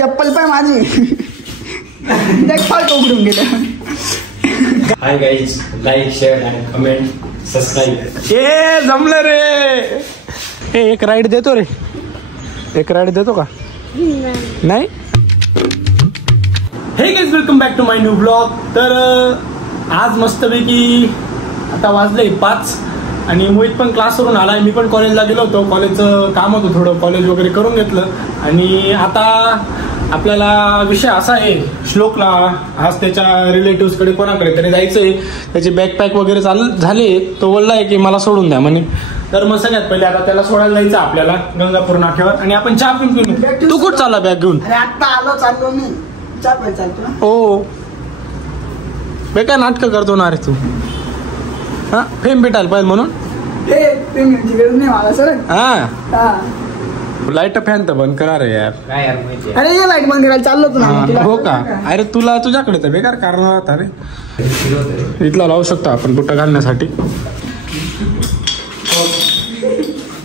चप्पल पाय माझी देख फालतू उघडून गेलं. Hi guys, like share and comment subscribe. ए जमलं रे. ए एक राईड देतो रे, एक राईड देतो का? नाही. Hey guys, welcome back to my new blog. तर आज मस्तपैकी आता वाजले 5 आणि मोहित पण क्लासवरून आलाय. मी पण कॉलेजला गेलो होतो, कॉलेजचं काम होतं थोडं, कॉलेज वगैरे करून घेतलं. आणि आता आपल्याला विषय असा आहे, श्लोकला आज त्याच्या रिलेटिव्ह कडे कोणाकडे तरी जायचंय. त्याचे बॅकपॅक वगैरे झाले. तो बोललाय की मला सोडून द्या म्हणे. तर मग सगळ्यात पहिले आता त्याला सोडायला जायचं आपल्याला गंगापूर नाक्यावर. आणि आपण चहा पिऊन तू कुठं चालला बॅग घेऊन? आता आलो, चाललो मी चहा प्यायला चालतो. हो बेकार नाटकं करतो ना रे तू. हा फेम भेटायला पाहिजे म्हणून. पेमेंटची गरज नाही मला सर. हा लाईट फॅन तर बंद करा रे यार. काय यार माहिती अरे ये लाईट बंद करायला चाललो तुला. हो का? अरे तुला तुझ्याकडे तर बेकार कारण होता रे. इथला लावू शकतो आपण बुट्टा घालण्यासाठी.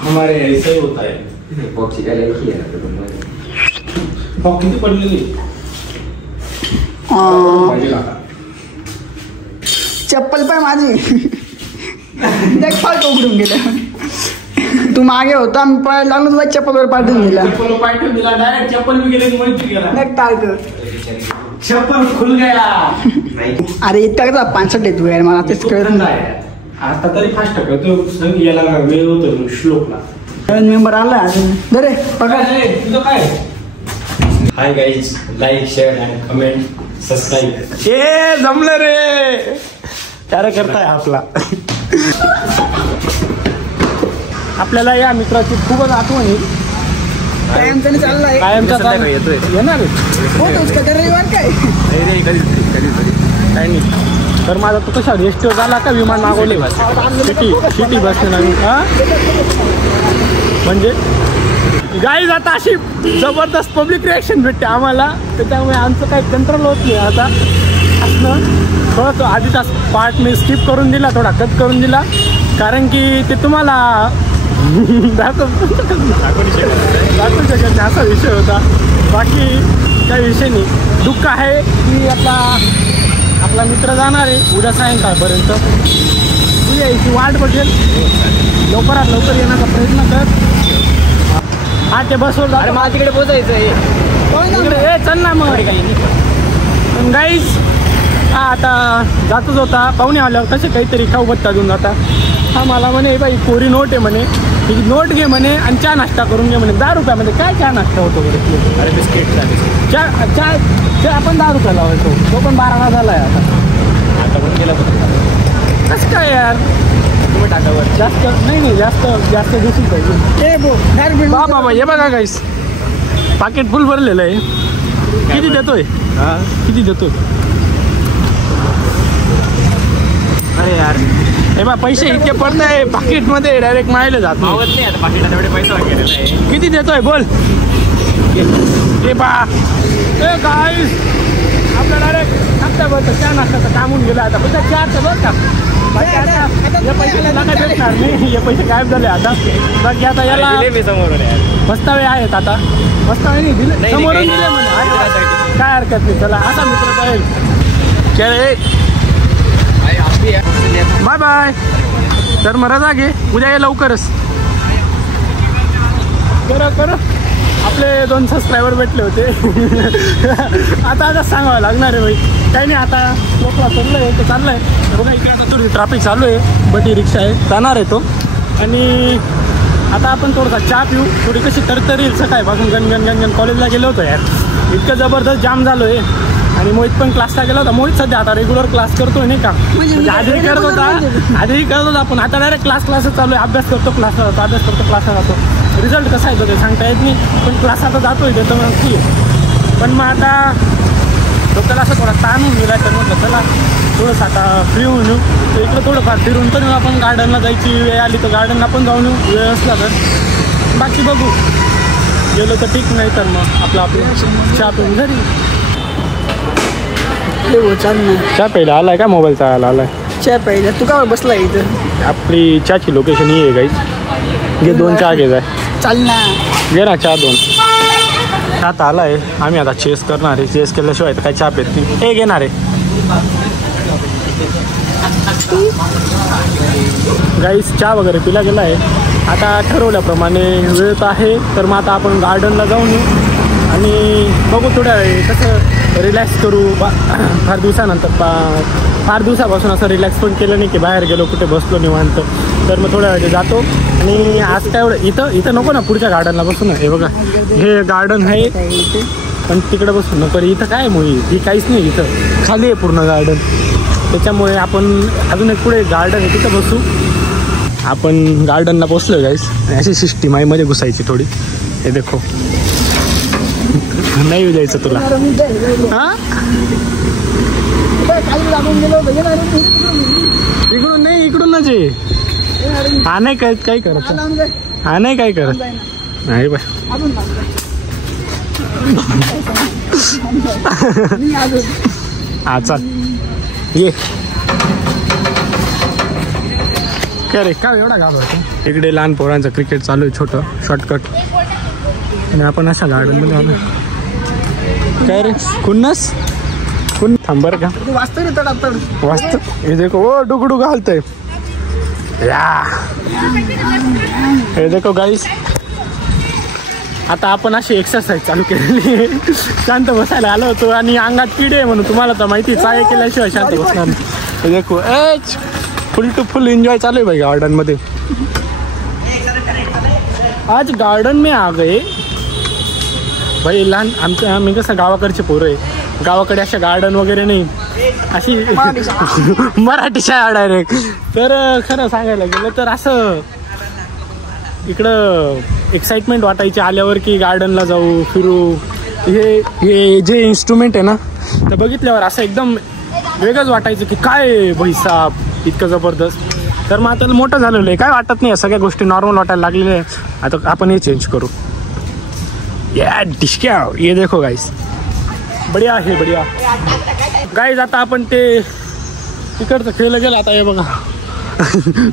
हमारे ऐसा ही होता है. बॉक्स किती पडलेली चप्पल पाय माझी देख फालतू उघडून गेलं. तू मागे होता, मी पळायला लागलो तुला चप्पलवर पाठवून दिला. चप्पल पाठवून दिला डायरेक्ट. चप्पल भी गेले माहिती गेला. देख टाळकर चप्पल खुल गया. अरे इतका का 65 येतो यार, मला तेच कळत नाही. आता तरी फास्ट करतो. संग याला वेळ होतो श्लोकला. नवीन मेंबर आला अजून. बरे बघा तुझं काय. Hi guys, like share and comment subscribe. ए जमलं रे. त्याला करताय आपला. आपल्याला या मित्राची खूपच आठवण येईल. कायमचा चाललाय. कायमचा येणार हो तुझं का रविवार काय काय नाही. तर माझा तो कशा एसटीवर झाला का विमान मागवले सिटी बसने नवीन. हा म्हणजे गाईज आता अशी जबरदस्त पब्लिक रिॲक्शन भेटते आम्हाला. त्याच्यामुळे आमचं काही कंट्रोल होत नाही आता. असणं थोडं आधीचा पार्ट मी स्किप करून दिला, थोडा कट करून दिला, कारण की ते तुम्हाला दाखवू शकत नाही असा विषय होता. बाकी काही विषय नाही. दुःख आहे की आपला मित्र जाणार आहे उद्या सायंकाळपर्यंत. तू यायची वाट बघेल, लवकरात लवकर येण्याचा प्रयत्न कर. हा ते बसवर जा. मला तिकडे पोचायचं आहे. चल ना मग. पण गाईज हा आता जातच होता. पाहुणे आल्यावर कसे काहीतरी खाऊ बत्ता देऊन जाता. हा मला म्हणे बाई कोरी नोट आहे म्हणे, ही नोट घे म्हणे आणि चहा नाश्ता करून घे म्हणे. 10 रुपयामध्ये काय चहा नाश्ता होतो बरं? अरे बिस्किट चहा आपण 10 रुपयाला होतो. तो पण 12 झाला आहे आता पण गेला. कसं काय यार? तुम्ही टाकावर जास्त नाही जास्त दिसून पाहिजे. बाबा हे बघा गाईस, पाकिट फुल भरलेलं आहे. किती देतोय? किती देतोय? अरे यार हे बा पैसे इतके पडत आहे पाकिटमध्ये, डायरेक्ट मायला जात नाही. आता पाकिटात एवढे पैसे वगैरे नाही. किती देतोय बोल. हे बा ए गाईस, आपलं डायरेक्ट हप्त्याभर चहा नाश्त्याचं कामून गेला. आता पैसा 4चं बघ का. बाकी आता हे पैसे भेटणार नाही. हे पैसे गायब झाले आता. बाकी आता याला मस्तावे आहेत. आता मस्तावे नाही दिले, समोरून दिले म्हणजे काय हरकत नाही. चला असा मित्र पाहिजे. चल बाय बाय. तर मग रजा घे, उद्या ये लवकरच. कर आपले 2 सबस्क्रायबर भेटले होते. आता सांगावं लागणार आहे भाई. काही नाही, आता लोकला चाललंय ते चाललंय. बघा इकडे आता थोडी ट्रॅफिक चालू आहे. बटी रिक्षा आहे, जाणार आहे तो. आणि आता आपण थोडासा चहा पिऊ. थोडी कशी तरतरी येईल. सकाळी पासून गण कॉलेजला गेलो होतो यार. इतकं जबरदस्त जाम झालो आहे. आणि मोहित पण क्लासला गेला होता. मोहित सध्या आता रेग्युलर क्लास करतोय नाही का. म्हणजे आधीही करत होता पण आता डायरेक्ट क्लासच चालू आहे. अभ्यास करतो, क्लासला जातो, अभ्यास करतो, क्लासला जातो. रिझल्ट कसा येतो ते सांगता येत नाही, पण क्लास आता जातोय ते तर नक्की. पण मग आता डोक्याला असं थोडा ताण होऊन गेला. तर म्हटलं चला थोडंसं आता फ्री होऊन येऊ. तर इकडं थोडंफार फिरून पण आपण गार्डनला जायची वेळ आली तर गार्डनला पण जाऊन येऊ वेळ असला तर. बाकी बघू, गेलो तर ठीक, नाही तर मग आपलं चहा पिऊन घरी. चहा प्यायला आलाय का? मोबाईल चालायला आलाय. चहा प्यायला तू का बसला इथं? आपली चहाची लोकेशन ही आहे गाईज. घे 2 चहा घे जाय. चाल ना. घे ना चहा 2. आता आला आहे. आम्ही आता चेस करणार आहे. चेस केल्याशिवाय तर काय चहा पेत नाही. हे घेणार आहे गाईस. चहा वगैरे पिला गेला आहे. आता ठरवल्याप्रमाणे वेळ तर आहे, तर मग आता आपण गार्डनला जाऊन येऊ आणि बघू थोड्या वेळ कसं रिलॅक्स करू. फार दिवसापासून असं रिलॅक्स पण केलं नाही की बाहेर गेलो कुठे बसलो निवांत. तर मग थोड्या वेळ जातो. आणि आज काय एवढं इथं नको ना, पुढच्या गार्डनला बसू ना. हे बघा हे गार्डन आहे, पण तिकडे बसू नको. इथं काय मुळी ही काहीच नाही, इथं खाली आहे पूर्ण गार्डन. त्याच्यामुळे आपण अजून एक पुढे गार्डन आहे तिथं बसू. आपण गार्डनला पोचलो गाईस. अशी सिस्टीम आहे मध्ये घुसायची थोडी. हे देखो नाही जायचं तुला. हां इकडून नाही, इकडूनच आहे. हा नाही काय काय करत, हा नाही काय करत नाही बाय. हा चाल ये. काय रे काय एवढा घाबरतो. इकडे लहान पोरांचं क्रिकेट चालू आहे, छोटं शॉर्टकट. आणि आपण अशा गार्डनमध्ये आलो. काय रे खुन्नस कोण थांबर का वाचतो रे तड वाचतो. हे देखो ओ डुगडुग हालतंय या. हे देखो गाईस. आता आपण अशी एक्सरसाइज चालू केलेली. शांत बसायला आलो होतो आणि अंगात किडे आहे म्हणून तुम्हाला तर माहिती. चाय केल्याशिवाय शांत बसणार नाही. हे देखो एच फुल टू फुल एंजॉय चालू आहे भाई गार्डन मध्ये. आज गार्डन में आ गए भाई. लहान आम्ही कसं गावाकडचे पोरं आहे. गावाकडे अशा गार्डन वगैरे नाही, अशी मराठी शाळा डायरेक्ट. तर खरं सांगायला गेलं तर असं इकडं एक्साइटमेंट वाटायची आल्यावर की गार्डनला जाऊ फिरू. हे जे इन्स्ट्रुमेंट आहे ना, तर बघितल्यावर असं एकदम वेगळंच वाटायचं की काय भाई साप इतकं जबरदस्त. तर मग आता मोठं झालेलं आहे, काय वाटत नाही. सगळ्या गोष्टी नॉर्मल वाटायला लागलेल्या आहे. आता आपण हे चेंज करू. या डिशक्या ये देखो गाईस, बढिया आहे बढिया गाईज. आता आपण ते तिकडचं खेळलं गेलं. आता हे बघा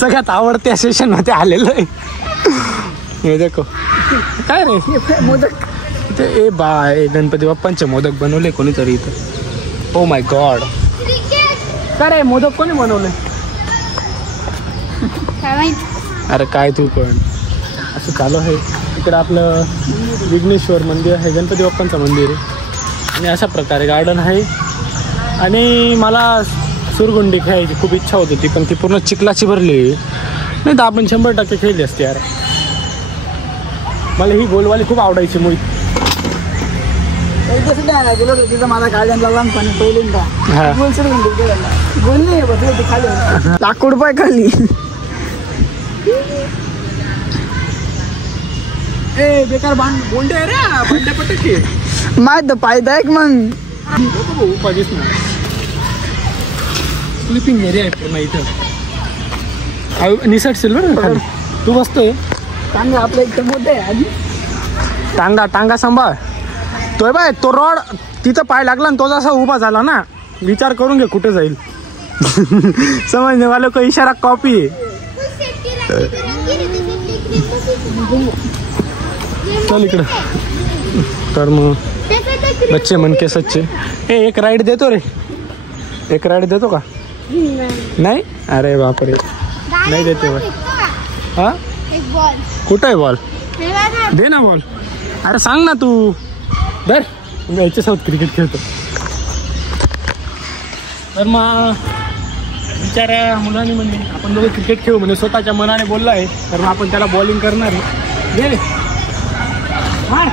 सगळ्यात आवडत्या सेशन मध्ये आलेलं आहे. हे देखो काय रे मोदक. ते ए बाय गणपती बाप्पांचे मोदक बनवले कोणीतरी इथं. Oh my God. काय रे मोदक कोणी बनवले. अरे काय तू पण असं चालू आहे. इकडं आपलं विघ्नेश्वर मंदिर आहे, गणपती बाप्पांचं मंदिर आहे. आणि अशा प्रकारे गार्डन आहे. आणि मला सुरगुंडी खेळायची खूप इच्छा होत होती, पण ती पूर्ण चिखलाची भरली. नाही तर आपण 100% खेळली असते यार. मला ही गोलवाली खूप आवडायची मुळी. गेलो तिथं माझा गार्डनला लहानपणी पहिल्यांदा गोल नाही बसले खाली. लाखो रुपये खाल्ली. ए बेकार बोंडे आहे रे बंडे पटकी. माहित फायदा आहे मग. स्लिपिंग एरिया आहे पूर्ण इथं. निसट सिल्वर तू बसतोय. टांगा आपल्या इथं मोठे आहे आधी. टांगा सांभाळ. तोय बाय तो रॉड तिथं पाय लागला ना, तो जसा उभा झाला ना, विचार करून घे कुठे जाईल. समजने वाले को इशारा कॉपी आहे. चल इकडं. तर मग बच्चे मन के सच्चे. एक राईड देतो रे, एक राईड देतो का. नाही अरे बापरे नाही देते बाय. हा कुठं आहे बॉल. दे ना बॉल. अरे सांग ना तू. बर मी याच्यासोबत क्रिकेट खेळतो. तर मग बिचाऱ्या मुलांनी म्हणजे आपण दोघं क्रिकेट खेळू म्हणजे स्वतःच्या मनाने बोलला आहे. तर मग आपण त्याला बॉलिंग करणार आहे. दे मार.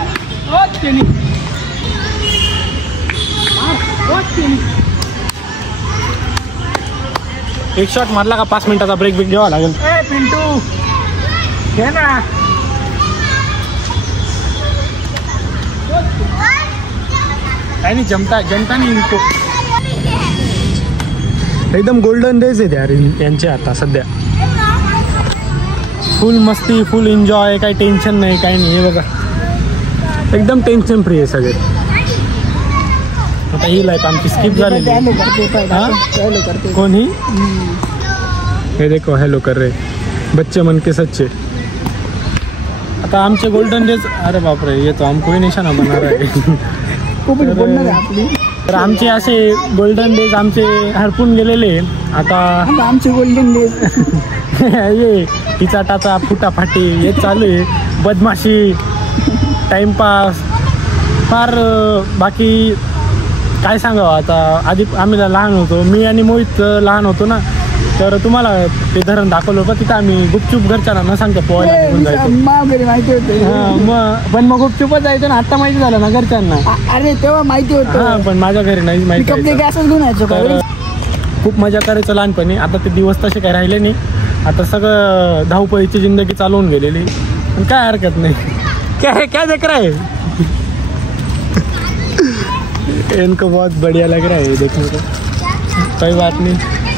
एक शॉट मारला का 5 मिनिटाचा ब्रेक घ्यावा लागेल. पिंटू घे ना. काही नाही जमता नाही इनको. एकदम गोल्डन डेज आहेत यार यांचे आता सध्या. फुल मस्ती फुल एन्जॉय, काही टेन्शन नाही काही नाही. हे बघा एकदम टेन्शन फ्री आहे सगळे. आता ही लाईफ आमची स्किप झालेली. कोण ही. हे देखो हेलो कर रहे बच्चे मन के सच्चे. आता आमचे गोल्डन डेज, अरे बापरे येतो आमको निशाणा बनणार आहे. खूप बोलणार आहे आपली. तर आमचे असे गोल्डन डेज आमचे हरपून गेलेले. आता आमचे गोल्डन डेज ये तिचा टाचा फुटाफाटी हे चालू आहे. बदमाशी, टाइमपास फार. बाकी काय सांगावं आता. आधी आम्ही लहान होतो, मी आणि मोहित लहान होतो ना, तर तुम्हाला ते धरण दाखवलं होतं. तिथं आम्ही गुपचूप घरच्यांना न सांगता पोहायला निघून जायचो. माहिती होते. मग पण मग गुपचूपच जायचं ना. आता माहिती झालं ना घरच्यांना. अरे तेव्हा माहिती होतं. हां पण माझ्या घरी नाही माहिती. तर खूप मजा करायचं लहानपणी. आता ते दिवस तसे काही राहिले नाही. आता सगळं धावपळीची जिंदगी चालवून गेलेली. पण काय हरकत नाही. क्या देख रहा है? इनको बहुत बढ़िया लग रहा है देखने को. काही बात नाही.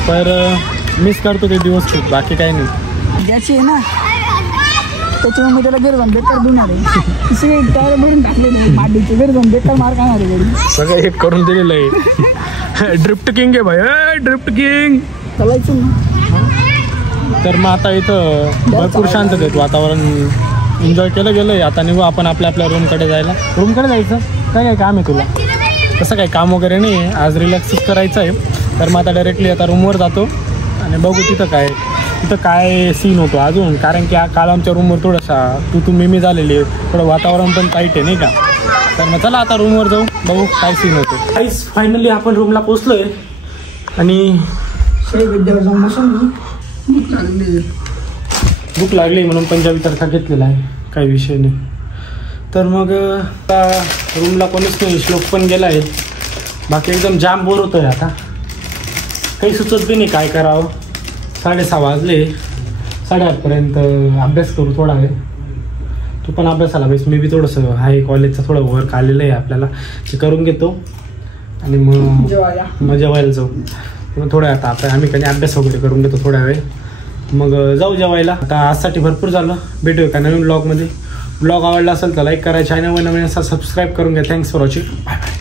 पर मिस करतो ते दिवस खूप. बाकी काही नाही. ज्याची आहे ना त्याच्यामुळे मी त्याला घर बेकार देणार आहे. सगळे टायर भरून टाकले माडीचे घर बेकार मार खाणार आहे गाडी. सगळं एक करून दिलेलं आहे. ड्रिफ्ट किंग आहे भाई, ड्रिफ्ट किंग चालायचं ना. तर मग आता इथं भरपूर शांततेत वातावरण एन्जॉय केलं गेलं आहे. आता निघू आपण आपल्या रूमकडे जायला. रूमकडे जायचं काय काम आहे तुला? तसं काही काम वगैरे नाही आहे. आज रिलॅक्सच करायचं आहे. तर मग आता डायरेक्टली आता रूमवर जातो आणि बघू तिथं काय सीन होतो अजून. कारण की काल आमच्या रूमवर थोडासा तू मी झालेली आहे. थोडं वातावरण पण टाईट आहे नाही का. तर मग चला आता रूमवर जाऊ, बघू काय सीन होतो. काहीच फायनली आपण रूमला पोचलो आहे आणि भूक लागली म्हणून पंजाबी तडका घेतलेला आहे. काही विषय नाही. तर मग रूमला कोणीच नाही. श्लोक पण गेला आहे. बाकी एकदम जाम बोर होतो आहे. आता काही सुचत बी नाही काय करावं. 6:30 वाजले. 8:30पर्यंत अभ्यास करू थोडा वेळ. तू पण अभ्यासाला बस. मी बी थोडंसं आहे कॉलेजचं थोडं वर्क आलेलं आहे आपल्याला, ते करून घेतो आणि मग जेवायला जाऊ. मग थोड्या आता आम्ही काही अभ्यास वगैरे करून घेतो थोड्या वेळ, मग जाऊ जेवायला. आता आजसाठी भरपूर झालं. भेटूया का नवीन ब्लॉगमध्ये. ब्लॉग आवडला असेल तर लाईक करा, चॅनल वर नवीन असा सबस्क्राईब करून घ्या. Thanks for watching. Bye bye.